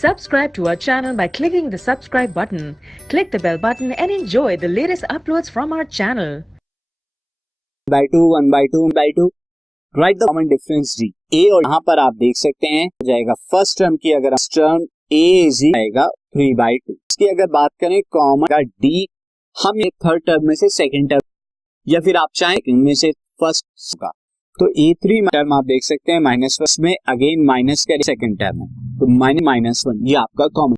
Subscribe to our channel by clicking the subscribe button. Click the bell button and enjoy the latest uploads from our channel. 1/2 right the common difference D A, और यहाँ पर आप देख सकते हैं हो जाएगा फर्स्ट टर्म की, अगर टर्म ए इज आएगा 3/2। इसकी अगर बात करें कॉमन डी, हम एक थर्ड टर्म में से सेकंड टर्म या फिर आप चाहें इनमें से फर्स्ट का, तो ए3 टर्म आप देख सकते हैं माइनस फर्स्ट में, अगेन माइनस का सेकंड टर्म है तो -1 ये आपका कॉमन।